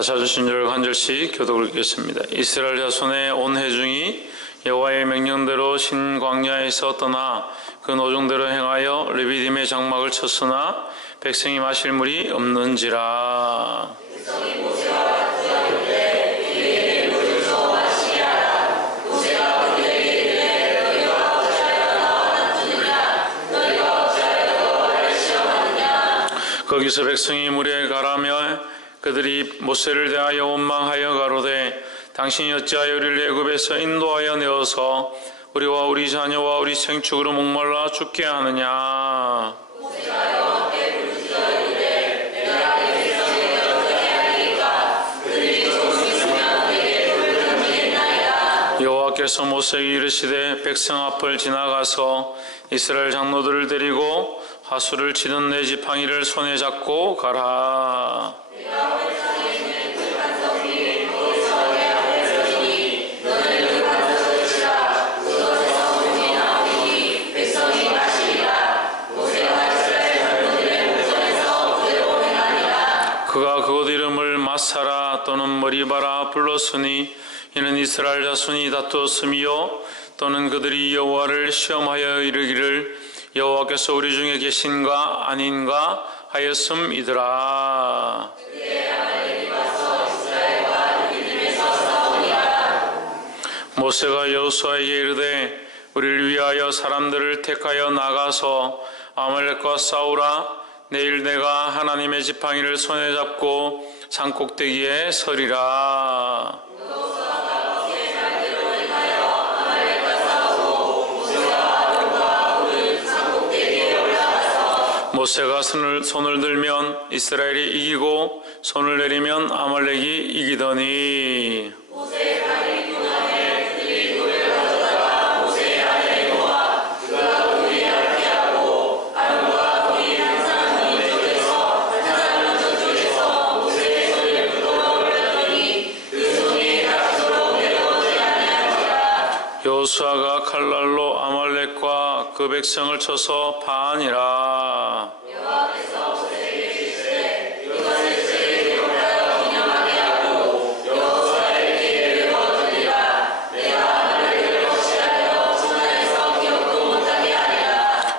다 찾으신 줄 한 절씩 교독을 읽겠습니다. 이스라엘 자손의 온 회중이 여호와의 명령대로 신광야에서 떠나 그 노정대로 행하여 르비딤의 장막을 쳤으나 백성이 마실 물이 없는지라. 거기서 백성이 물에 가라며 그들이 모세를 대하여 원망하여 가로되 당신이 어찌하여 우리를 애굽에서 인도하여 내어서 우리와 우리 자녀와 우리 생축으로 목말라 죽게 하느냐. 여호와께서 모세에게 이르시되 백성 앞을 지나가서 이스라엘 장로들을 데리고 하수를 치던 내 지팡이를 손에 잡고 가라. 그가 그곳 이름을 마사라 또는 머리바라 불렀으니 이는 이스라엘 자손이 다투었으며 또는 그들이 여호와를 시험하여 이르기를 여호와께서 우리 중에 계신가 아닌가 하였음이더라. 모세가 여호수아에게 이르되 우리를 위하여 사람들을 택하여 나가서 아말렉과 싸우라. 내일 내가 하나님의 지팡이를 손에 잡고 산꼭대기에 서리라. 모세가 손을 들면 이스라엘이 이기고 손을 내리면 아말렉이 이기더니 여호수아가 칼날로 아말렉과 그 백성을 쳐서 파하니라.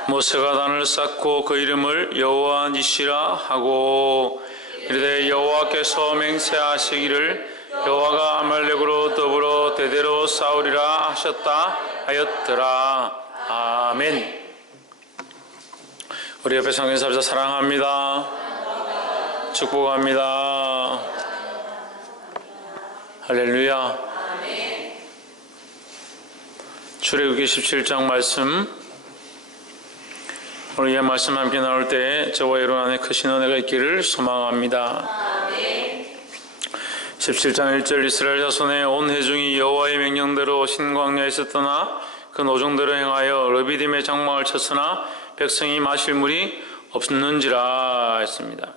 모세가 단을 쌓고 그 이름을 여호와 니시라 하고 이르되 여호와께서 맹세하시기를 여호와가 아말렉으로 더불어 대대로 싸우리라 하셨다 하였더라. 아멘. 우리 옆에 성경 사람들 사랑합니다. 축복합니다. 할렐루야. 출애굽기 17장 말씀, 오늘 이 말씀 함께 나올 때 저와 여러분 안에 크신 은혜가 있기를 소망합니다. 17장 1절 이스라엘 자손의 온 회중이 여호와의 명령대로 신광야에서 떠나 그 노정대로 행하여 르비딤의 장막을 쳤으나 백성이 마실 물이 없는지라 했습니다.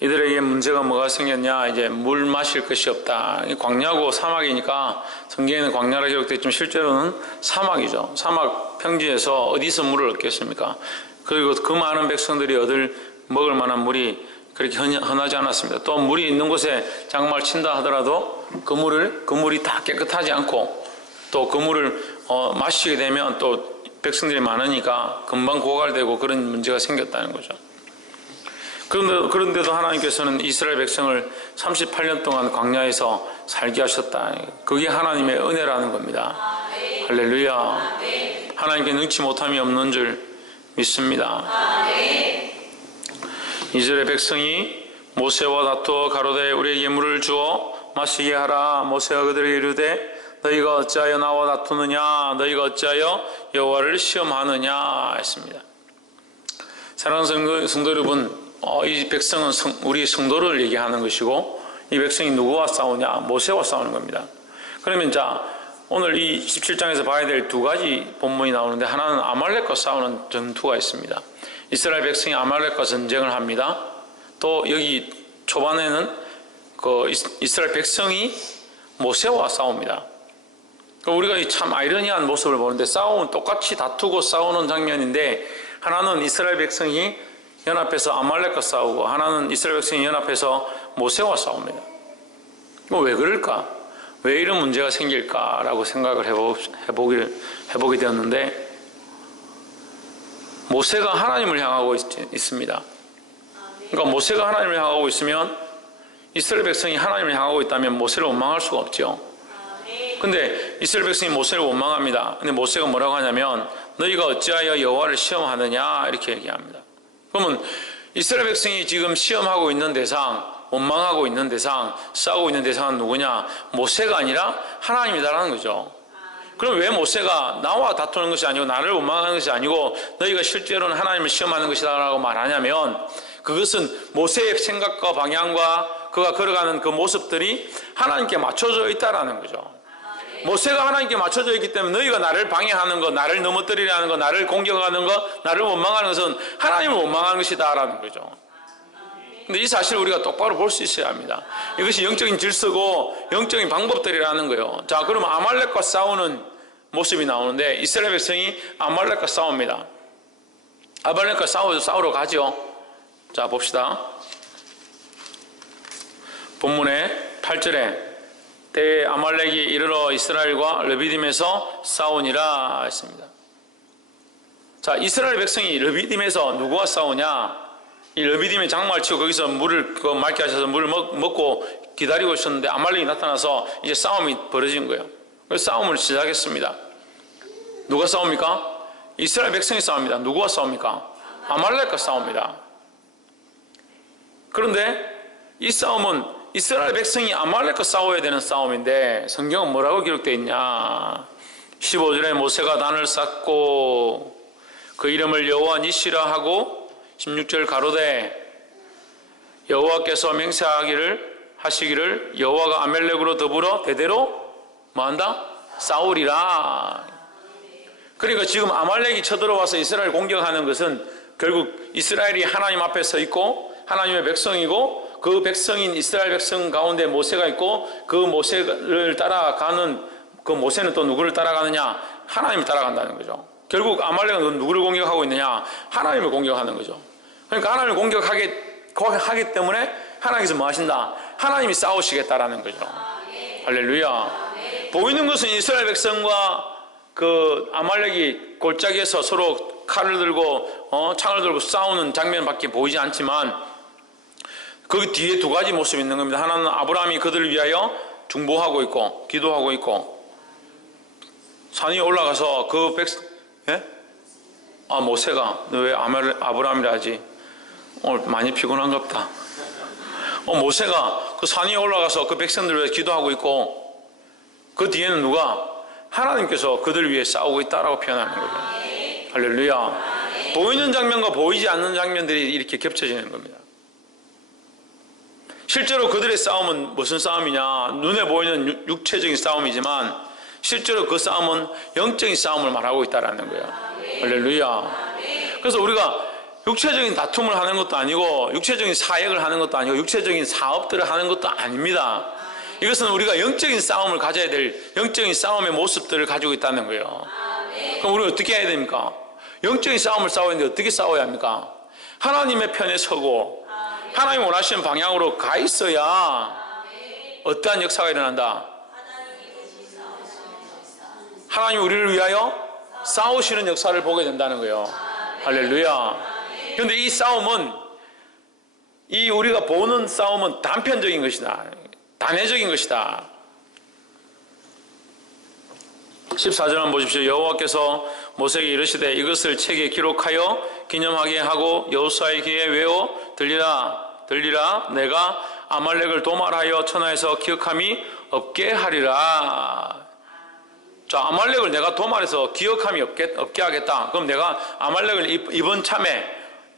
이들에게 문제가 뭐가 생겼냐? 이제 물 마실 것이 없다. 광야고 사막이니까 성경에는 광야라 기록되어 있지만 실제로는 사막이죠. 사막 평지에서 어디서 물을 얻겠습니까? 그리고 그 많은 백성들이 먹을 만한 물이 그렇게 흔하지 않았습니다. 또 물이 있는 곳에 장막을 친다 하더라도 그 물이 다 깨끗하지 않고 또 그 물을 마시게 되면 또 백성들이 많으니까 금방 고갈되고 그런 문제가 생겼다는 거죠. 그런데도 하나님께서는 이스라엘 백성을 38년 동안 광야에서 살게 하셨다. 그게 하나님의 은혜라는 겁니다. 할렐루야. 하나님께 능치 못함이 없는 줄 믿습니다. 2절의 백성이 모세와 다투어 가로되 우리에게 물을 주어 마시게 하라. 모세가 그들에게 이르되 너희가 어찌하여 나와 다투느냐? 너희가 어찌하여 여호와를 시험하느냐? 했습니다. 사랑하는 성도 여러분, 이 백성은 우리 성도를 얘기하는 것이고 이 백성이 누구와 싸우냐? 모세와 싸우는 겁니다. 그러면 자, 오늘 이 17장에서 봐야 될 두 가지 본문이 나오는데 하나는 아말렉과 싸우는 전투가 있습니다. 이스라엘 백성이 아말렉과 전쟁을 합니다. 또 여기 초반에는 그 이스라엘 백성이 모세와 싸웁니다. 우리가 참 아이러니한 모습을 보는데 똑같이 다투고 싸우는 장면인데 하나는 이스라엘 백성이 연합해서 아말렉과 싸우고 하나는 이스라엘 백성이 연합해서 모세와 싸웁니다. 왜 그럴까? 왜 이런 문제가 생길까라고 생각을 해보게 되었는데, 모세가 하나님을 향하고 있습니다. 그러니까 모세가 하나님을 향하고 있으면, 이스라엘 백성이 하나님을 향하고 있다면 모세를 원망할 수가 없죠. 근데 이스라엘 백성이 모세를 원망합니다. 근데 모세가 뭐라고 하냐면, 너희가 어찌하여 여호와를 시험하느냐 이렇게 얘기합니다. 그러면 이스라엘 백성이 지금 시험하고 있는 대상, 원망하고 있는 대상, 싸우고 있는 대상은 누구냐? 모세가 아니라 하나님이다라는 거죠. 그럼 왜 모세가 나와 다투는 것이 아니고 나를 원망하는 것이 아니고 너희가 실제로는 하나님을 시험하는 것이다 라고 말하냐면, 그것은 모세의 생각과 방향과 그가 걸어가는 그 모습들이 하나님께 맞춰져 있다라는 거죠. 모세가 하나님께 맞춰져 있기 때문에 너희가 나를 방해하는 것, 나를 넘어뜨리려는 것, 나를 공격하는 것, 나를 원망하는 것은 하나님을 원망하는 것이다 라는 거죠. 근데 이 사실을 우리가 똑바로 볼 수 있어야 합니다. 이것이 영적인 질서고 영적인 방법들이라는 거예요. 자, 그러면 아말렉과 싸우는 모습이 나오는데, 이스라엘 백성이 아말렉과 싸웁니다. 아말렉과 싸우러 가죠. 자, 봅시다. 본문의 8절에 때에 아말렉이 이르러 이스라엘과 르비딤에서 싸우니라 했습니다. 자, 이스라엘 백성이 르비딤에서 누구와 싸우냐? 이 르비딤의 장막을 치고 거기서 물을 맑게 하셔서 물을 먹고 기다리고 있었는데 아말렉이 나타나서 이제 싸움이 벌어진 거예요. 그래서 싸움을 시작했습니다. 누가 싸웁니까? 이스라엘 백성이 싸웁니다. 누구와 싸웁니까? 아말렉과 싸웁니다. 그런데 이 싸움은 이스라엘 백성이 아말렉과 싸워야 되는 싸움인데, 성경은 뭐라고 기록되어 있냐? 15절에 모세가 단을 쌓고 그 이름을 여호와 니시라 하고, 16절 가로되 여호와께서 맹세하시기를 여호와가 아말렉으로 더불어 대대로 뭐한다? 싸우리라. 그러니까 지금 아말렉이 쳐들어와서 이스라엘을 공격하는 것은 결국 이스라엘이 하나님 앞에 서 있고 하나님의 백성이고, 그 백성인 이스라엘 백성 가운데 모세가 있고, 그 모세를 따라가는 그 모세는 또 누구를 따라가느냐? 하나님을 따라간다는 거죠. 결국 아말렉은 누구를 공격하고 있느냐? 하나님을 공격하는 거죠. 그러니까 하나님을 공격하기 때문에 하나님께서 뭐 하신다? 하나님이 싸우시겠다라는 거죠. 할렐루야. 보이는 것은 이스라엘 백성과 그 아말렉이 골짜기에서 서로 칼을 들고 창을 들고 싸우는 장면밖에 보이지 않지만, 그 뒤에 두 가지 모습이 있는 겁니다. 하나는 아브라함이 그들을 위하여 중보하고 있고 기도하고 있고, 산 위에 올라가서 그 백성, 예? 아, 모세가 너 왜 아브라함이라 하지? 오늘 많이 피곤한갑다. 모세가 그 산 위에 올라가서 그 백성들을 위해 기도하고 있고, 그 뒤에는 누가? 하나님께서 그들을 위해 싸우고 있다라고 표현하는 거죠. 할렐루야. 보이는 장면과 보이지 않는 장면들이 이렇게 겹쳐지는 겁니다. 실제로 그들의 싸움은 무슨 싸움이냐? 눈에 보이는 육체적인 싸움이지만 실제로 그 싸움은 영적인 싸움을 말하고 있다는 거예요. 할렐루야. 그래서 우리가 육체적인 다툼을 하는 것도 아니고 육체적인 사역을 하는 것도 아니고 육체적인 사업들을 하는 것도 아닙니다. 이것은 우리가 영적인 싸움을 가져야 될 영적인 싸움의 모습들을 가지고 있다는 거예요. 그럼 우리가 어떻게 해야 됩니까? 영적인 싸움을 싸워야 하는데 어떻게 싸워야 합니까? 하나님의 편에 서고 하나님 원하시는 방향으로 가 있어야 어떠한 역사가 일어난다? 하나님 우리를 위하여 싸우시는 역사를 보게 된다는 거예요. 할렐루야. 그런데 이 싸움은, 이 우리가 보는 싸움은 단편적인 것이다. 단회적인 것이다. 14절 한번 보십시오. 여호와께서 모세에게 이르시되 이것을 책에 기록하여 기념하게 하고 여호수아의 귀에 외워 들리라 내가 아말렉을 도말하여 천하에서 기억함이 없게 하리라. 자, 아말렉을 내가 도말해서 기억함이 없게 하겠다. 그럼 내가 아말렉을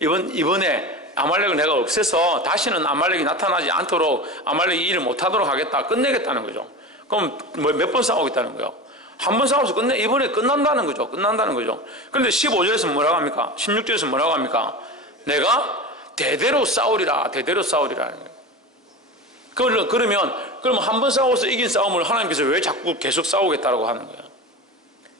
이번에 아말렉을 내가 없애서 다시는 아말렉이 나타나지 않도록 아말렉이 일을 못하도록 하겠다. 끝내겠다는 거죠. 그럼 몇 번 싸우겠다는 거예요? 한 번 싸워서 이번에 끝난다는 거죠. 그런데 15절에서 뭐라고 합니까? 16절에서 뭐라고 합니까? 내가 대대로 싸우리라. 그러면 한 번 싸워서 이긴 싸움을 하나님께서 왜 자꾸 계속 싸우겠다고 하는 거예요?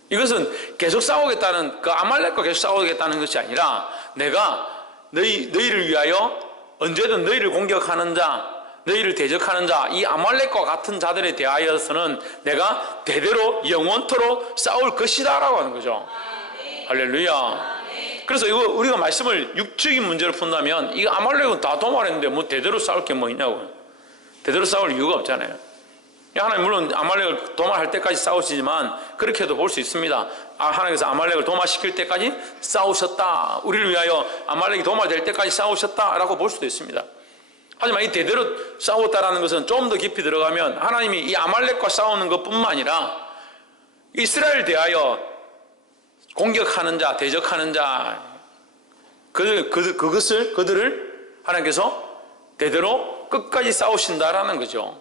이것은 계속 싸우겠다는, 그 아말렉과 계속 싸우겠다는 것이 아니라, 내가 너희를 위하여 언제든 너희를 공격하는 자, 너희를 대적하는 자, 이 아말렉과 같은 자들에 대하여서는 내가 대대로 영원토록 싸울 것이다 라고 하는 거죠. 할렐루야. 그래서 이거 우리가 말씀을 육적인 문제로 푼다면 이 아말렉은 다 도말했는데 뭐 대대로 싸울 게 뭐 있냐고요. 대대로 싸울 이유가 없잖아요. 하나님 물론 아말렉을 도말할 때까지 싸우시지만 그렇게도 볼 수 있습니다. 하나님께서 아말렉을 도말시킬 때까지 싸우셨다. 우리를 위하여 아말렉이 도말될 때까지 싸우셨다라고 볼 수도 있습니다. 하지만 이 대대로 싸웠다라는 것은 좀 더 깊이 들어가면 하나님이 이 아말렉과 싸우는 것뿐만 아니라 이스라엘 대하여 공격하는 자, 대적하는 자, 그들을 하나님께서 대대로 끝까지 싸우신다라는 거죠.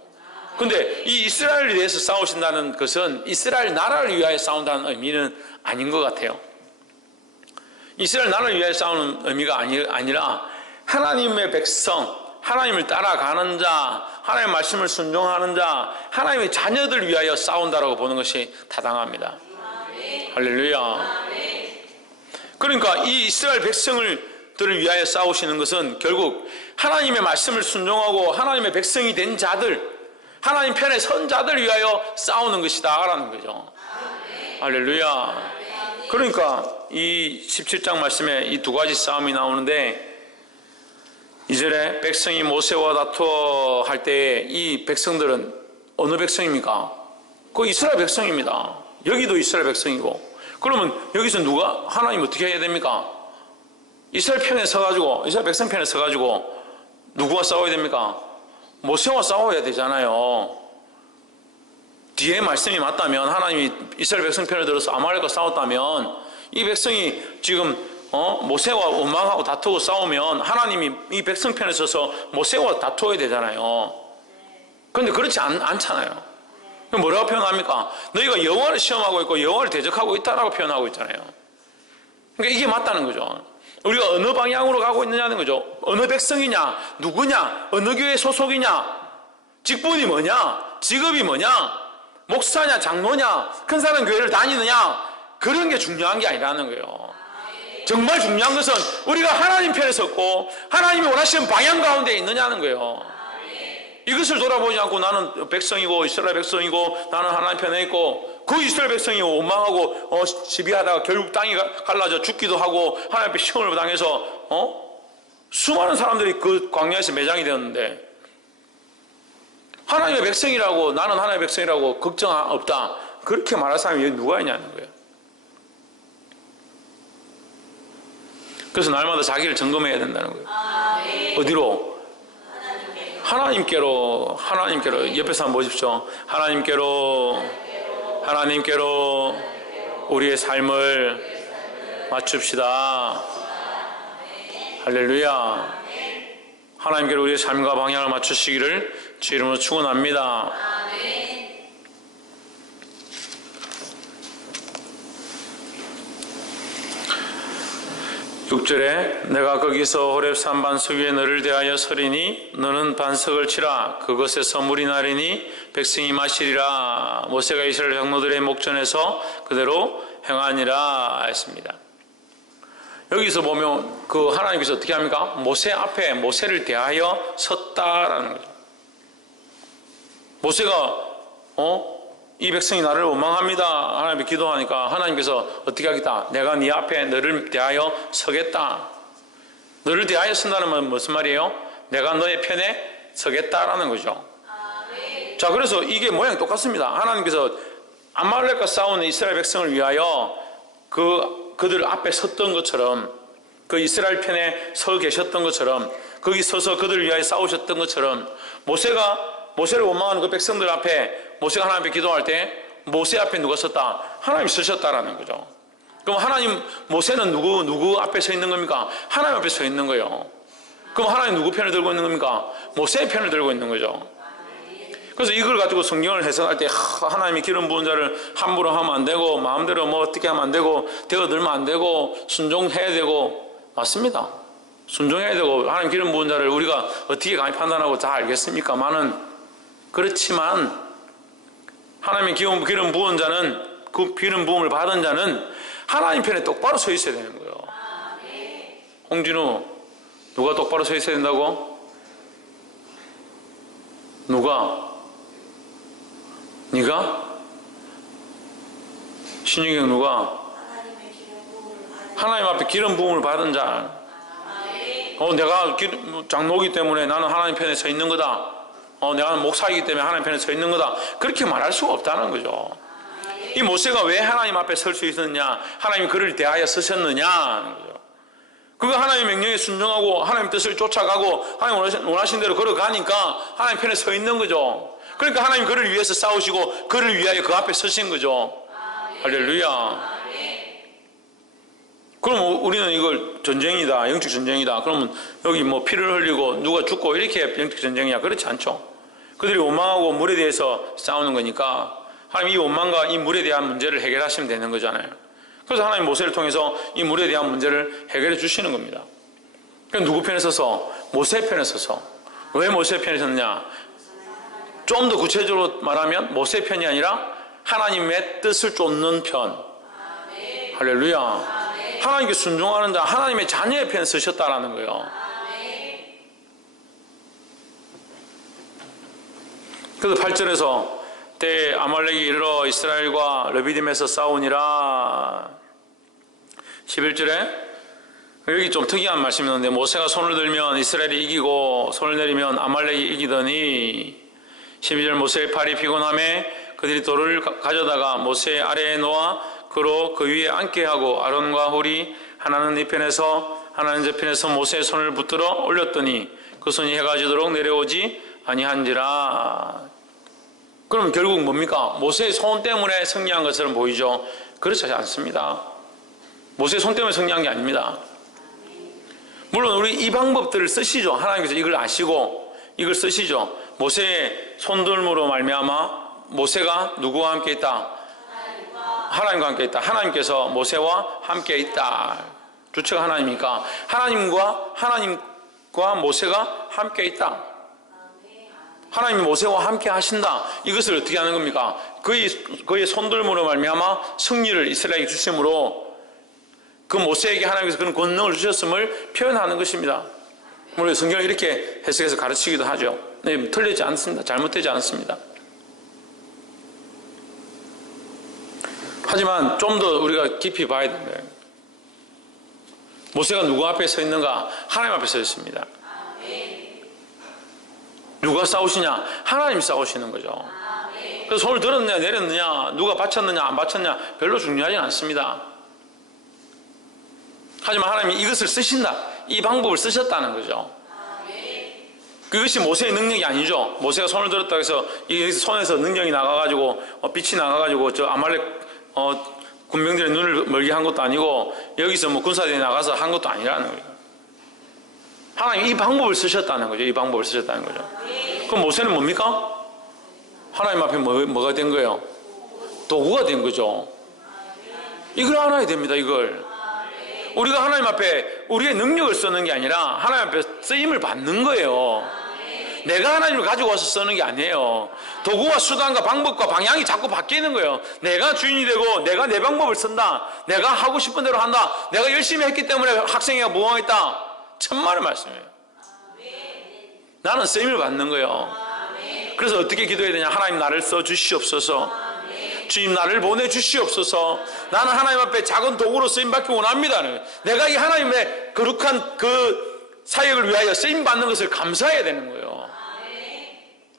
근데 이 이스라엘에 대해서 싸우신다는 것은 이스라엘 나라를 위하여 싸운다는 의미는 아닌 것 같아요. 이스라엘 나라를 위하여 싸우는 의미가 아니라 하나님의 백성, 하나님을 따라가는 자, 하나님의 말씀을 순종하는 자, 하나님의 자녀들 위하여 싸운다라고 보는 것이 타당합니다. 할렐루야. 그러니까 이 이스라엘 백성들을 위하여 싸우시는 것은 결국 하나님의 말씀을 순종하고 하나님의 백성이 된 자들, 하나님 편에 선 자들 위하여 싸우는 것이다 라는 거죠. 할렐루야. 그러니까 이 17장 말씀에 이 두 가지 싸움이 나오는데 2절에 백성이 모세와 다투어 할 때에 이 백성들은 어느 백성입니까? 그 이스라엘 백성입니다. 여기도 이스라엘 백성이고. 그러면 여기서 누가 하나님 어떻게 해야 됩니까? 이스라엘 편에 서가지고 이스라엘 백성 편에 서가지고 누구와 싸워야 됩니까? 모세와 싸워야 되잖아요. 뒤에 말씀이 맞다면 하나님이 이스라엘 백성 편을 들어서 아말렉과 싸웠다면 이 백성이 지금 모세와 원망하고 다투고 싸우면 하나님이 이 백성 편에 서서 모세와 다투어야 되잖아요. 그런데 그렇지 않잖아요. 그럼 뭐라고 표현합니까? 너희가 여호와를 시험하고 있고 여호와를 대적하고 있다라고 표현하고 있잖아요. 그러니까 이게 맞다는 거죠. 우리가 어느 방향으로 가고 있느냐는 거죠. 어느 백성이냐, 누구냐, 어느 교회 소속이냐, 직분이 뭐냐, 직업이 뭐냐, 목사냐, 장로냐, 큰 사람 교회를 다니느냐, 그런 게 중요한 게 아니라는 거예요. 정말 중요한 것은 우리가 하나님 편에 섰고 하나님이 원하시는 방향 가운데 있느냐는 거예요. 이것을 돌아보지 않고 나는 백성이고 이스라엘 백성이고 나는 하나님 편에 있고 그 이스라엘 백성이 원망하고 시비하다가 결국 땅이 갈라져 죽기도 하고 하나님 앞에 시험을 당해서 수많은 사람들이 그 광야에서 매장이 되었는데 하나님의 백성이라고 나는 하나님의 백성이라고 걱정 없다 그렇게 말할 사람이 여기 누가 있냐는 거예요. 그래서 날마다 자기를 점검해야 된다는 거예요. 어디로? 하나님께로 옆에 사람 보십시오. 하나님께로 우리의 삶을 맞춥시다. 할렐루야. 하나님께로 우리의 삶과 방향을 맞추시기를 주 이름으로 축원합니다. 6절에 내가 거기서 호렙산 반석 위에 너를 대하여 서리니 너는 반석을 치라. 그것에서 물이 나리니 백성이 마시리라. 모세가 이스라엘 장로들의 목전에서 그대로 행하니라 했습니다. 여기서 보면 그 하나님께서 어떻게 합니까? 모세 앞에 모세를 대하여 섰다라는 거죠. 모세가 이 백성이 나를 원망합니다. 하나님께 기도하니까 하나님께서 어떻게 하겠다? 내가 네 앞에 너를 대하여 서겠다. 너를 대하여 선다는 건 무슨 말이에요? 내가 너의 편에 서겠다라는 거죠. 자, 그래서 이게 모양이 똑같습니다. 하나님께서 아말렉과 싸우는 이스라엘 백성을 위하여 그들 앞에 섰던 것처럼 그 이스라엘 편에 서 계셨던 것처럼 거기 서서 그들을 위하여 싸우셨던 것처럼 모세를 원망하는 그 백성들 앞에 모세가 하나님 앞에 기도할 때 모세 앞에 누가 섰다? 하나님이 서셨다라는 거죠. 그럼 모세는 누구 앞에 서 있는 겁니까? 하나님 앞에 서 있는 거예요. 그럼 하나님 누구 편을 들고 있는 겁니까? 모세의 편을 들고 있는 거죠. 그래서 이걸 가지고 성경을 해석할 때 하나님이 기름 부은 자를 함부로 하면 안 되고 마음대로 뭐 어떻게 하면 안 되고 되어들면 안 되고 순종해야 되고 맞습니다. 순종해야 되고 하나님 기름 부은 자를 우리가 어떻게 감히 판단하고 다 알겠습니까만은 그렇지만 하나님의 기름 부은 자는 그 기름 부음을 받은 자는 하나님 편에 똑바로 서 있어야 되는 거예요. 홍진우 누가 똑바로 서 있어야 된다고? 누가? 네가? 신유경 누가? 하나님 앞에 기름 부음을 받은 자. 내가 장로이기 때문에 나는 하나님 편에 서 있는 거다. 내가 목사이기 때문에 하나님 편에 서 있는 거다. 그렇게 말할 수가 없다는 거죠. 이 모세가 왜 하나님 앞에 설 수 있었느냐? 하나님이 그를 대하여 쓰셨느냐 하는 거죠. 그가 하나님의 명령에 순종하고 하나님 뜻을 쫓아가고 하나님 원하신 대로 걸어가니까 하나님 편에 서 있는 거죠. 그러니까 하나님 그를 위해서 싸우시고 그를 위하여 그 앞에 서신 거죠. 할렐루야. 그럼 우리는 이걸 전쟁이다, 영적 전쟁이다. 그러면 여기 뭐 피를 흘리고 누가 죽고 이렇게 영적 전쟁이야. 그렇지 않죠. 그들이 원망하고 물에 대해서 싸우는 거니까 하나님 이 원망과 이 물에 대한 문제를 해결하시면 되는 거잖아요. 그래서 하나님 모세를 통해서 이 물에 대한 문제를 해결해 주시는 겁니다. 그러니까 누구 편에 서서? 모세 편에 서서. 왜 모세 편에 섰냐? 좀 더 구체적으로 말하면 모세 편이 아니라 하나님의 뜻을 쫓는 편. 할렐루야. 하나님께 순종하는 자, 하나님의 자녀의 편에 서셨다라는 거예요. 그래서 8절에서 때 아말렉이 이르러 이스라엘과 르비딤에서 싸우니라. 11절에 여기 좀 특이한 말씀이 있는데 모세가 손을 들면 이스라엘이 이기고 손을 내리면 아말렉이 이기더니 12절 모세의 팔이 피곤함에 그들이 돌을 가져다가 모세 아래에 놓아 그로 그 위에 앉게 하고 아론과 홀이 하나는 이 편에서 하나는 저 편에서 모세의 손을 붙들어 올렸더니 그 손이 해가 지도록 내려오지 아니한지라. 그럼 결국 뭡니까? 모세의 손 때문에 승리한 것처럼 보이죠? 그렇지 않습니다. 모세의 손 때문에 승리한 게 아닙니다. 물론 우리 이 방법들을 쓰시죠. 하나님께서 이걸 아시고 이걸 쓰시죠. 모세의 손들므로 말미암아 모세가 누구와 함께 있다? 하나님과 함께 있다. 하나님께서 모세와 함께 있다. 주체가 하나님이니까 하나님과 모세가 함께 있다. 하나님이 모세와 함께 하신다. 이것을 어떻게 하는 겁니까? 그의 손들므로 말미암아 승리를 이스라엘에게 주심으로 그 모세에게 하나님께서 그런 권능을 주셨음을 표현하는 것입니다. 물론 성경을 이렇게 해석해서 가르치기도 하죠. 네, 틀리지 않습니다. 잘못되지 않습니다. 하지만 좀 더 우리가 깊이 봐야 됩니다. 모세가 누구 앞에 서 있는가? 하나님 앞에 서 있습니다. 누가 싸우시냐? 하나님이 싸우시는 거죠. 그래서 손을 들었느냐 내렸느냐 누가 바쳤느냐 안 바쳤냐 별로 중요하지 않습니다. 하지만 하나님이 이것을 쓰신다. 이 방법을 쓰셨다는 거죠. 그것이 모세의 능력이 아니죠. 모세가 손을 들었다고 해서 여기서 손에서 능력이 나가가지고 빛이 나가가지고 저 아말렉 군병들의 눈을 멀게 한 것도 아니고 여기서 뭐 군사대에 나가서 한 것도 아니라는 거예요. 하나님 이 방법을 쓰셨다는 거죠. 이 방법을 쓰셨다는 거죠. 그럼 모세는 뭡니까? 하나님 앞에 뭐가 된 거예요? 도구가 된 거죠. 이걸 알아야 됩니다. 이걸 우리가 하나님 앞에 우리의 능력을 쓰는 게 아니라 하나님 앞에 쓰임을 받는 거예요. 내가 하나님을 가지고 와서 쓰는 게 아니에요. 도구와 수단과 방법과 방향이 자꾸 바뀌는 거예요. 내가 주인이 되고 내가 내 방법을 쓴다. 내가 하고 싶은 대로 한다. 내가 열심히 했기 때문에 학생회가 무궁했다. 천만의 말씀이에요. 나는 쓰임을 받는 거예요. 그래서 어떻게 기도해야 되냐? 하나님 나를 써주시옵소서. 주님 나를 보내주시옵소서. 나는 하나님 앞에 작은 도구로 쓰임받기 원합니다. 내가 이 하나님의 거룩한 그 사역을 위하여 쓰임받는 것을 감사해야 되는 거예요.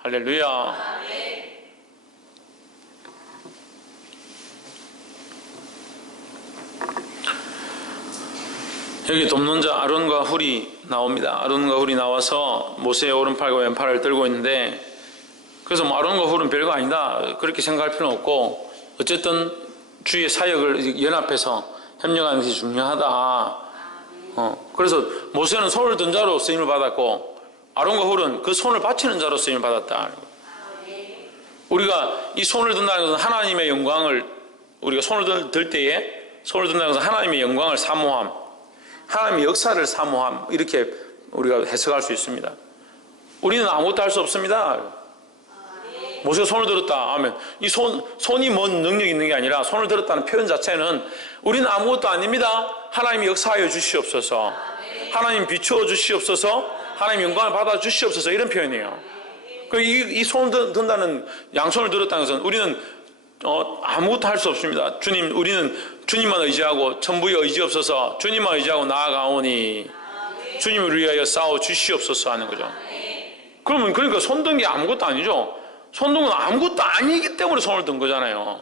할렐루야. 여기 돕는 자 아론과 훌이 나옵니다. 아론과 훌이 나와서 모세의 오른팔과 왼팔을 들고 있는데 그래서 뭐 아론과 훌은 별거 아니다 그렇게 생각할 필요는 없고 어쨌든 주의 사역을 연합해서 협력하는 것이 중요하다. 그래서 모세는 손을 든 자로 쓰임을 받았고 아론과 훌은 그 손을 바치는 자로 쓰임을 받았다. 우리가 이 손을 든다는 것은 하나님의 영광을 우리가 손을 들 때에 손을 든다는 것은 하나님의 영광을 사모함 하나님의 역사를 사모함 이렇게 우리가 해석할 수 있습니다. 우리는 아무것도 할 수 없습니다. 모세가 손을 들었다 하면 이 손이 뭔 능력이 있는 게 아니라 손을 들었다는 표현 자체는 우리는 아무것도 아닙니다. 하나님이 역사하여 주시옵소서. 하나님 비추어 주시옵소서. 하나님 영광을 받아 주시옵소서. 이런 표현이에요. 이 손을 든다는, 양손을 들었다는 것은 우리는 아무것도 할 수 없습니다. 주님, 우리는 주님만 의지하고 천부에 의지 없어서 주님만 의지하고 나아가오니 주님을 위하여 싸워 주시옵소서 하는 거죠. 그러면 그러니까 손 든 게 아무것도 아니죠. 손 든 건 아무것도 아니기 때문에 손을 든 거잖아요.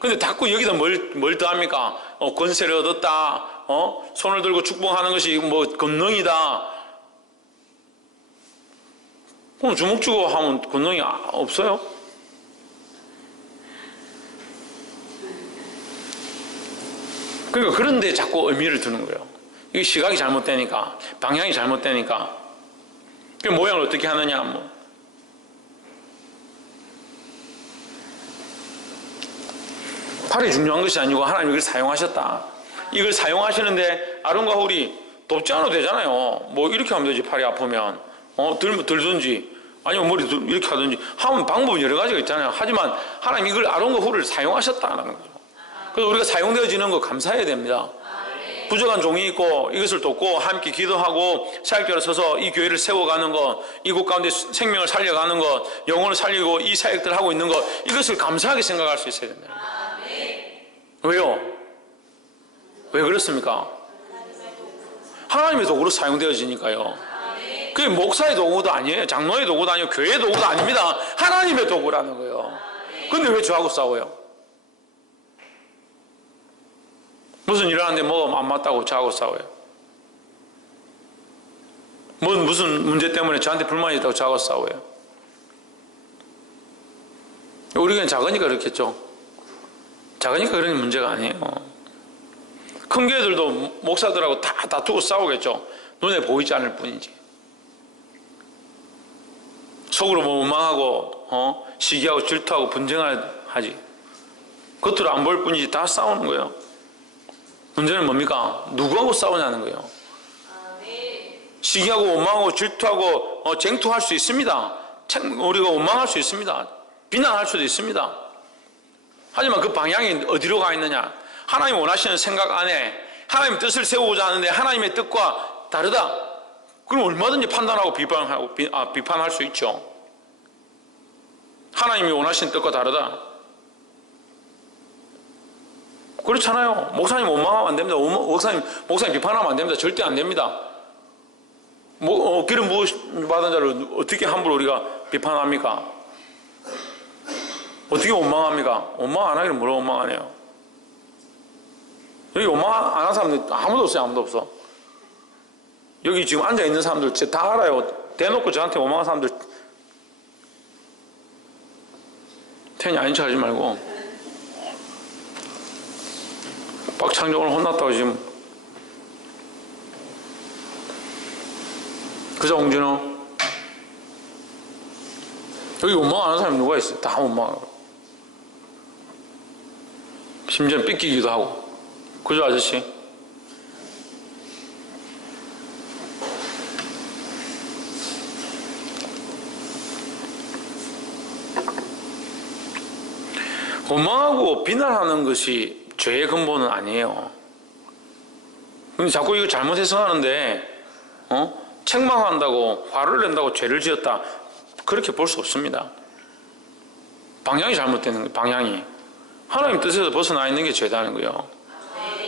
근데 자꾸 여기다 뭘 더합니까? 권세를 얻었다. 손을 들고 축복하는 것이 뭐 권능이다. 그럼 주먹 쥐고 하면 권능이 없어요? 그러니까 그런데 자꾸 의미를 두는 거예요. 이게 시각이 잘못되니까, 방향이 잘못되니까. 그 모양을 어떻게 하느냐, 뭐. 팔이 중요한 것이 아니고 하나님이 이걸 사용하셨다. 이걸 사용하시는데 아론과 훌이 돕지 않아도 되잖아요. 뭐 이렇게 하면 되지, 팔이 아프면. 들든지 아니면 머리 이렇게 하든지 하면 방법은 여러 가지가 있잖아요. 하지만 하나님 이걸 아론과 훌을 사용하셨다는 거죠. 그래서 우리가 사용되어지는 거 감사해야 됩니다. 부족한 종이 있고 이것을 돕고 함께 기도하고 사역자로 서서 이 교회를 세워가는 것, 이곳 가운데 생명을 살려가는 것, 영혼을 살리고 이 사역들을 하고 있는 것, 이것을 감사하게 생각할 수 있어야 됩니다. 왜요? 왜 그렇습니까? 하나님의 도구로 사용되어지니까요. 그게 목사의 도구도 아니에요. 장로의 도구도 아니고 교회의 도구도 아닙니다. 하나님의 도구라는 거예요. 근데 왜 저하고 싸워요? 무슨 일 하는데 뭐가 안 맞다고 저하고 싸워요? 무슨 문제 때문에 저한테 불만이 있다고 저하고 싸워요? 우리 교회는 작으니까 그렇겠죠. 작으니까 그런 문제가 아니에요. 큰 교회들도 목사들하고 다 다투고 싸우겠죠. 눈에 보이지 않을 뿐이지. 속으로 뭐 원망하고 시기하고 질투하고 분쟁하지. 겉으로 안 보일 뿐이지 다 싸우는 거예요. 문제는 뭡니까? 누구하고 싸우냐는 거예요. 시기하고 원망하고 질투하고 쟁투할 수 있습니다. 우리가 원망할 수 있습니다. 비난할 수도 있습니다. 하지만 그 방향이 어디로 가 있느냐? 하나님 원하시는 생각 안에 하나님 뜻을 세우고자 하는데 하나님의 뜻과 다르다. 그럼 얼마든지 판단하고 비판할 수 있죠. 하나님이 원하시는 뜻과 다르다. 그렇잖아요. 목사님 원망하면 안 됩니다. 목사님 비판하면 안 됩니다. 절대 안 됩니다. 기름 부으심 받은 자를 어떻게 함부로 우리가 비판합니까? 어떻게 원망합니까? 원망 안 하기를 뭐라 원망하네요. 여기 원망 안 하는 사람들 아무도 없어요. 아무도 없어. 여기 지금 앉아있는 사람들 진짜 다 알아요. 대놓고 저한테 원망하는 사람들 텐이 아닌 척 하지 말고. 박창정을 혼났다고 지금. 그죠, 홍진호? 여기 원망 안 하는 사람이 누가 있어요? 다 원망하고. 심지어 삐끼기도 하고. 그죠, 아저씨? 원망하고 비난하는 것이 죄의 근본은 아니에요. 근데 자꾸 이거 잘못 해석하는데, 책망한다고, 화를 낸다고 죄를 지었다. 그렇게 볼 수 없습니다. 방향이 잘못되는 거예요, 방향이. 하나님 뜻에서 벗어나 있는 게 죄다는 거예요.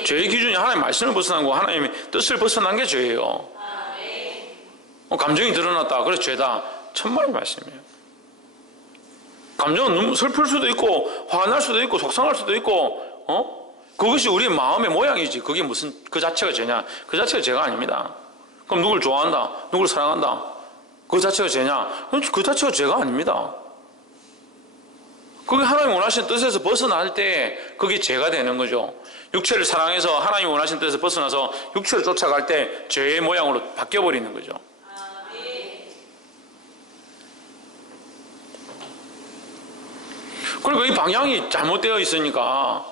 죄의 기준이 하나님 말씀을 벗어난 거고 하나님의 뜻을 벗어난 게 죄예요. 감정이 드러났다. 그래서 죄다. 천만의 말씀이에요. 감정은 슬플 수도 있고 화날 수도 있고 속상할 수도 있고 그것이 우리의 마음의 모양이지. 그게 무슨 그 자체가 죄냐? 그 자체가 죄가 아닙니다. 그럼 누굴 좋아한다, 누굴 사랑한다, 그 자체가 죄냐? 그 자체가 죄가 아닙니다. 그게 하나님 원하시는 뜻에서 벗어날 때 그게 죄가 되는 거죠. 육체를 사랑해서 하나님 원하시는 뜻에서 벗어나서 육체를 쫓아갈 때 죄의 모양으로 바뀌어버리는 거죠. 그리고 이 방향이 잘못되어 있으니까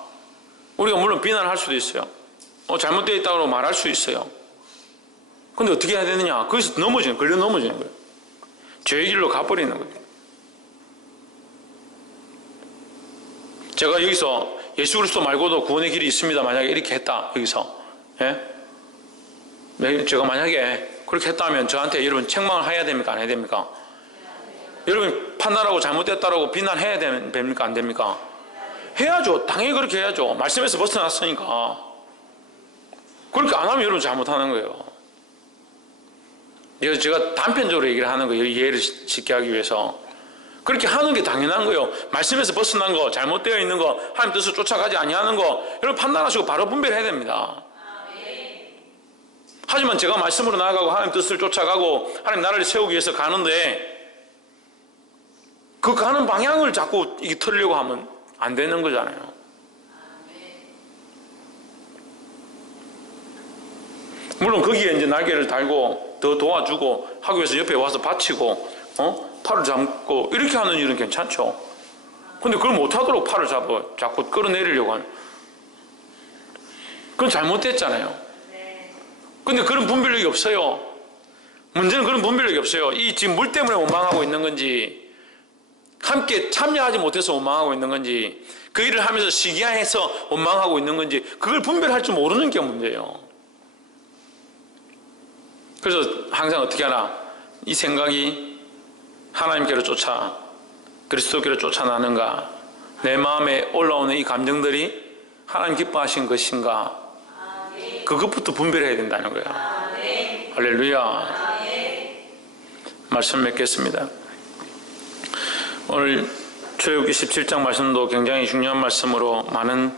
우리가 물론 비난할 수도 있어요. 잘못되어 있다고 말할 수 있어요. 근데 어떻게 해야 되느냐? 거기서 걸려 넘어지는 거예요. 죄의 길로 가버리는 거예요. 제가 여기서 예수 그리스도 말고도 구원의 길이 있습니다. 만약에 이렇게 했다. 여기서. 예? 제가 만약에 그렇게 했다면 저한테 여러분 책망을 해야 됩니까? 안 해야 됩니까? 여러분 판단하고 잘못됐다라고 비난해야 됩니까? 안 됩니까? 해야죠. 당연히 그렇게 해야죠. 말씀에서 벗어났으니까. 그렇게 안 하면 여러분 잘못하는 거예요. 이거 제가 단편적으로 얘기를 하는 거예요. 이해를 쉽게 하기 위해서. 그렇게 하는 게 당연한 거예요. 말씀에서 벗어난 거, 잘못되어 있는 거, 하나님 뜻을 쫓아가지 아니하는 거, 여러분 판단하시고 바로 분별해야 됩니다. 하지만 제가 말씀으로 나아가고 하나님 뜻을 쫓아가고 하나님 나라를 세우기 위해서 가는데 그 가는 방향을 자꾸 이게 틀려고 하면 안 되는 거잖아요. 물론 거기에 이제 날개를 달고 더 도와주고 하기 위해서 옆에 와서 받치고 팔을 잡고 이렇게 하는 일은 괜찮죠. 근데 그걸 못하도록 팔을 잡아 자꾸 끌어내리려고 하는 그건 잘못됐잖아요. 근데 그런 분별력이 없어요. 문제는 그런 분별력이 없어요. 이 지금 물 때문에 원망하고 있는 건지 함께 참여하지 못해서 원망하고 있는 건지 그 일을 하면서 시기해서 원망하고 있는 건지 그걸 분별할 줄 모르는 게 문제예요. 그래서 항상 어떻게 하나 이 생각이 하나님께로 쫓아 그리스도께로 쫓아나는가 내 마음에 올라오는 이 감정들이 하나님 기뻐하신 것인가 그것부터 분별해야 된다는 거예요. 할렐루야. 말씀 맺겠습니다. 오늘 출애굽기 17장 말씀도 굉장히 중요한 말씀으로 많은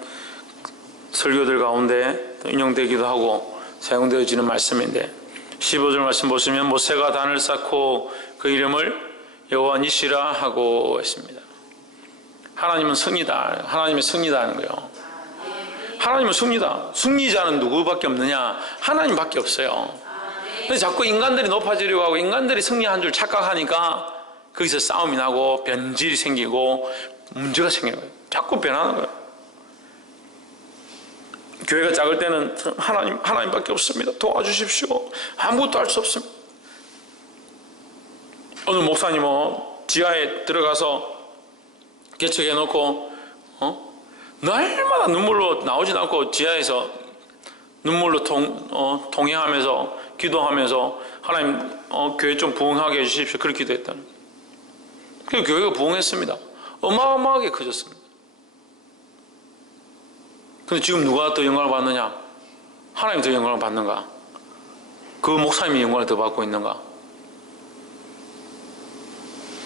설교들 가운데 인용되기도 하고 사용되어지는 말씀인데 15절 말씀 보시면 모세가 단을 쌓고 그 이름을 여호와 니시라 하고 했습니다. 하나님은 승리다. 하나님의 승리다 하는 거예요. 하나님은 승리다. 승리자는 누구밖에 없느냐? 하나님밖에 없어요. 근데 자꾸 인간들이 높아지려고 하고 인간들이 승리한 줄 착각하니까 거기서 싸움이 나고 변질이 생기고 문제가 생기는 거예요. 자꾸 변하는 거예요. 교회가 작을 때는 하나님밖에 없습니다. 도와주십시오. 아무것도 할 수 없습니다. 어느 목사님은 지하에 들어가서 개척해놓고 날마다 눈물로 나오진 않고 지하에서 눈물로 통행하면서 기도하면서 하나님 교회 좀 부흥하게 해주십시오. 그렇게 기도했다는 그래서 교회가 부흥했습니다. 어마어마하게 커졌습니다. 근데 지금 누가 더 영광을 받느냐? 하나님이 더 영광을 받는가? 그 목사님이 영광을 더 받고 있는가?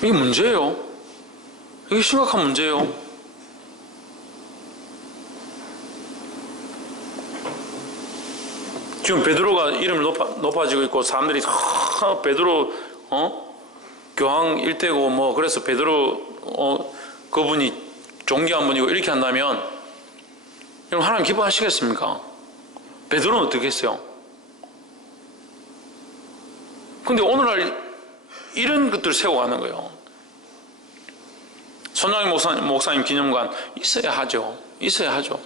이게 문제예요. 이게 심각한 문제예요. 지금 베드로가 이름이 높아지고 있고 사람들이 베드로 교황 일대고 뭐 그래서 베드로 그분이 존귀한 분이고 이렇게 한다면 여러분 하나님 기뻐하시겠습니까? 베드로는 어떻게 했어요? 근데 오늘날 이런 것들을 세워가는 거예요. 손양희 목사님 기념관 있어야 하죠. 있어야 하죠.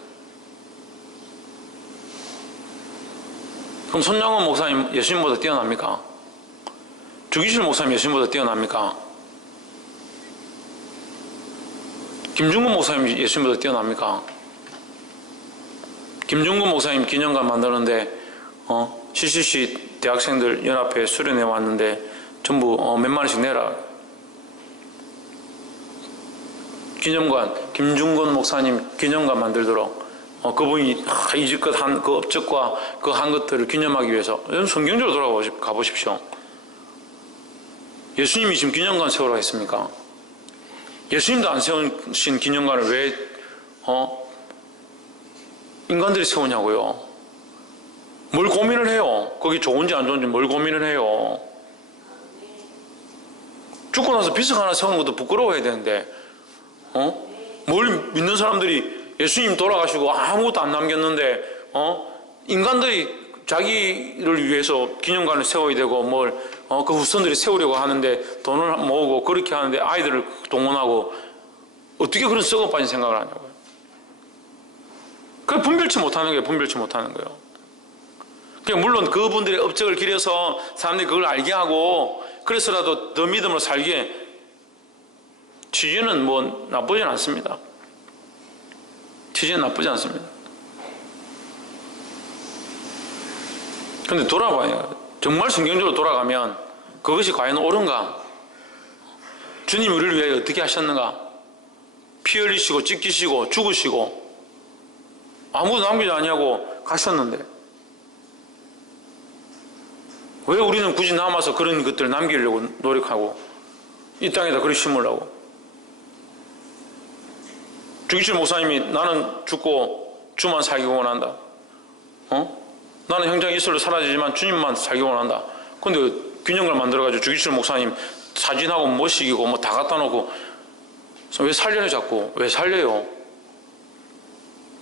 그럼 손양원 목사님 예수님보다 뛰어납니까? 주기실 목사님 예수님보다 뛰어납니까? 김중근 목사님 예수님보다 뛰어납니까? 김중근 목사님 기념관 만드는데 CCC 대학생들 연합회 수련회 왔는데 전부 몇만 원씩 내라. 기념관 김중근 목사님 기념관 만들도록 그분이 이집껏 한 그 업적과 그 한 것들을 기념하기 위해서 성경적으로 돌아가 보십시오. 예수님이 지금 기념관 세우라고 했습니까? 예수님도 안 세우신 기념관을 왜 인간들이 세우냐고요. 뭘 고민을 해요. 거기 좋은지 안 좋은지 뭘 고민을 해요. 죽고 나서 비석 하나 세우는 것도 부끄러워야 되는데 뭘 믿는 사람들이 예수님 돌아가시고 아무것도 안 남겼는데 인간들이 자기를 위해서 기념관을 세워야 되고 그 후손들이 세우려고 하는데 돈을 모으고 그렇게 하는데 아이들을 동원하고 어떻게 그런 썩어빠진 생각을 하냐고요. 그게 분별치 못하는 거예요. 분별치 못하는 거예요. 그러니까 물론 그분들의 업적을 기려서 사람들이 그걸 알게 하고 그래서라도 더 믿음으로 살기에 취지는 뭐 나쁘진 않습니다. 취지는 나쁘지 않습니다. 그런데 돌아봐요. 정말 성경적으로 돌아가면 그것이 과연 옳은가? 주님이 우리를 위하여 어떻게 하셨는가? 피 흘리시고 찢기시고 죽으시고 아무도 남기지 아니하고 가셨는데 왜 우리는 굳이 남아서 그런 것들을 남기려고 노력하고 이 땅에다 그리 심으려고? 주기철 목사님이 나는 죽고 주만 살기 원한다. 나는 형장 이슬로 사라지지만 주님만 살기 원한다. 근데 균형을 만들어가지고 주기철 목사님 사진하고 모시기고 뭐 다 갖다 놓고 왜 살려요 자꾸? 왜 살려요?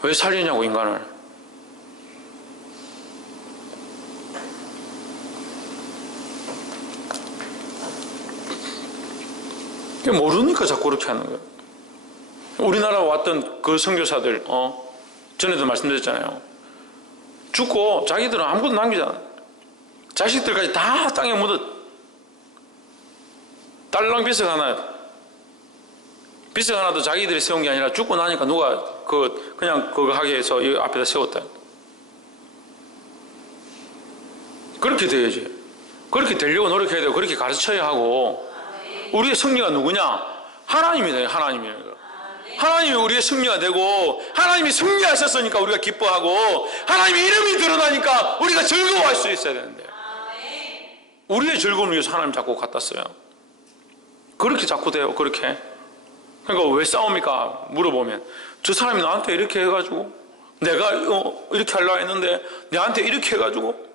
왜 살리냐고 인간을. 모르니까 자꾸 그렇게 하는 거예요. 우리나라 왔던 그 선교사들 전에도 말씀드렸잖아요. 죽고 자기들은 아무것도 남기지 않아. 자식들까지 다 땅에 묻어. 딸랑 비석 하나도 자기들이 세운 게 아니라 죽고 나니까 누가 그냥 그거 하게 해서 이 앞에다 세웠다. 그렇게 돼야지. 그렇게 되려고 노력해야 되고 그렇게 가르쳐야 하고. 우리의 승리가 누구냐? 하나님이다. 하나님이 우리의 승리가 되고 하나님이 승리하셨으니까 우리가 기뻐하고 하나님의 이름이 드러나니까 우리가 즐거워할 수 있어야 되는데 우리의 즐거움을 위해서 하나님 자꾸 갖다 써요. 그렇게 자꾸 돼요. 그렇게. 그러니까 왜 싸웁니까? 물어보면 저 사람이 나한테 이렇게 해가지고 내가 이렇게 하려고 했는데 내한테 이렇게 해가지고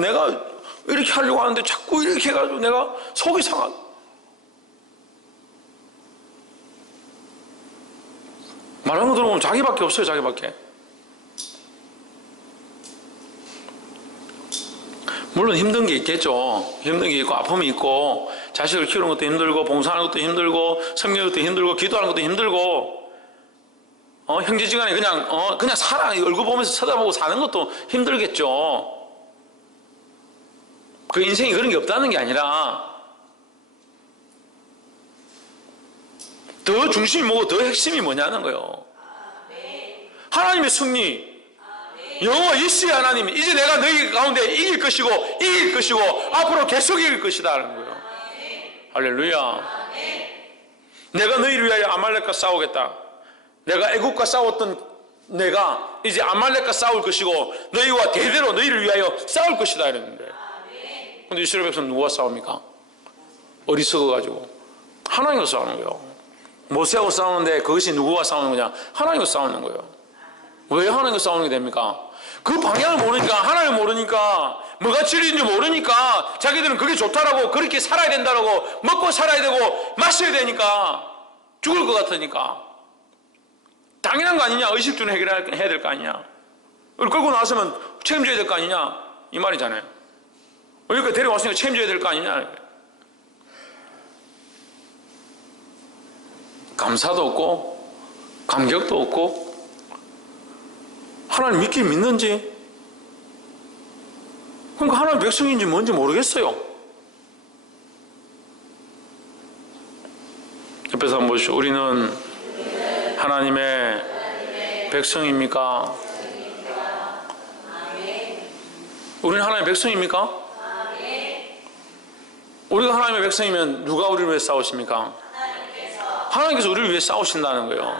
내가 이렇게 하려고 하는데 자꾸 이렇게 해가지고 내가 속이 상한. 말하는 거 들어보면 자기밖에 없어요. 자기밖에. 물론 힘든 게 있겠죠. 힘든 게 있고 아픔이 있고 자식을 키우는 것도 힘들고 봉사하는 것도 힘들고 섬기는 것도 힘들고 기도하는 것도 힘들고 형제지간에 그냥 살아 얼굴 보면서 쳐다보고 사는 것도 힘들겠죠. 그 인생이 그런 게 없다는 게 아니라 더 중심이 뭐고 더 핵심이 뭐냐는 거예요. 하나님의 승리. 여호와 이스라엘 하나님이 이제 내가 너희 가운데 이길 것이고 앞으로 계속 이길 것이다 하는 거예요. 할렐루야. 내가 너희를 위하여 아말렉과 싸우겠다. 내가 애국과 싸웠던 내가 이제 아말렉과 싸울 것이고 너희와 대대로 너희를 위하여 싸울 것이다 이랬는데 근데 이스라엘 백성은 누가 싸웁니까? 어리석어가지고 하나님과 싸우는 거예요. 모세하고 싸우는데 그것이 누구와 싸우는 거냐? 하나님과 싸우는 거예요. 왜 하나님과 싸우는 게 됩니까? 그 방향을 모르니까 하나님을 모르니까 뭐가 진리인지 모르니까 자기들은 그게 좋다라고 그렇게 살아야 된다라고 먹고 살아야 되고 마셔야 되니까 죽을 것 같으니까 당연한 거 아니냐? 의식주는 해결해야 될 거 아니냐? 끌고 나서면 책임져야 될 거 아니냐? 이 말이잖아요. 그러니까 데려왔으니까 책임져야 될 거 아니냐? 감사도 없고 감격도 없고 하나님 믿긴 믿는지 그러니까 하나님 백성인지 뭔지 모르겠어요. 옆에서 한번 보시죠. 우리는 하나님의 백성입니까? 우리는 하나님의 백성입니까? 우리가 하나님의 백성이면 누가 우리를 위해 싸우십니까? 하나님께서 우리를 위해 싸우신다는 거예요.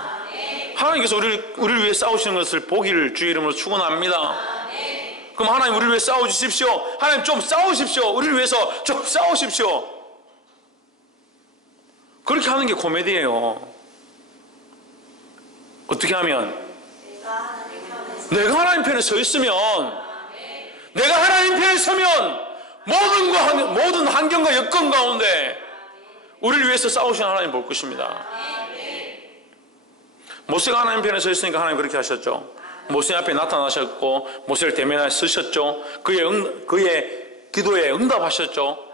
하나님께서 우리를 위해 싸우시는 것을 보기를 주의 이름으로 축원합니다. 그럼 하나님 우리를 위해 싸워주십시오. 하나님 좀 싸우십시오. 우리를 위해서 좀 싸우십시오. 그렇게 하는 게 코미디예요. 어떻게 하면? 내가 하나님 편에 서 있으면 내가 하나님 편에 서면 모든 환경과 여건 가운데 우리를 위해서 싸우시는 하나님 볼 것입니다. 모세가 하나님 편에 서 있으니까 하나님 그렇게 하셨죠. 모세 앞에 나타나셨고 모세를 대면하여 쓰셨죠. 그의 기도에 응답하셨죠.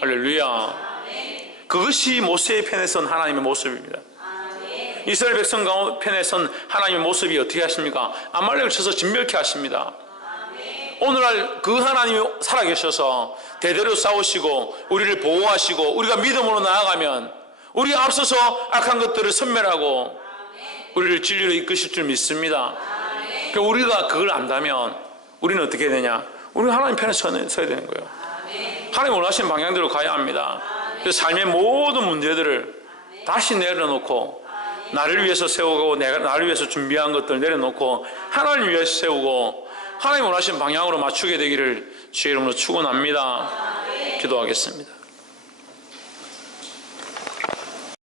할렐루야. 그것이 모세의 편에 선 하나님의 모습입니다. 이스라엘 백성 편에 선 하나님의 모습이 어떻게 하십니까? 아말렉을 쳐서 진멸케 하십니다. 오늘날 그 하나님이 살아계셔서 대대로 싸우시고 우리를 보호하시고 우리가 믿음으로 나아가면 우리가 앞서서 악한 것들을 섬멸하고 우리를 진리로 이끄실 줄 믿습니다. 그러니까 우리가 그걸 안다면 우리는 어떻게 해야 되냐? 우리는 하나님 편에 서야 되는 거예요. 하나님 원하시는 방향대로 가야 합니다. 그래서 삶의 모든 문제들을 다시 내려놓고 나를 위해서 세우고 내가 나를 위해서 준비한 것들을 내려놓고 하나님을 위해서 세우고 하나님 원하시는 방향으로 맞추게 되기를 주의 이름으로 축원합니다. 기도하겠습니다.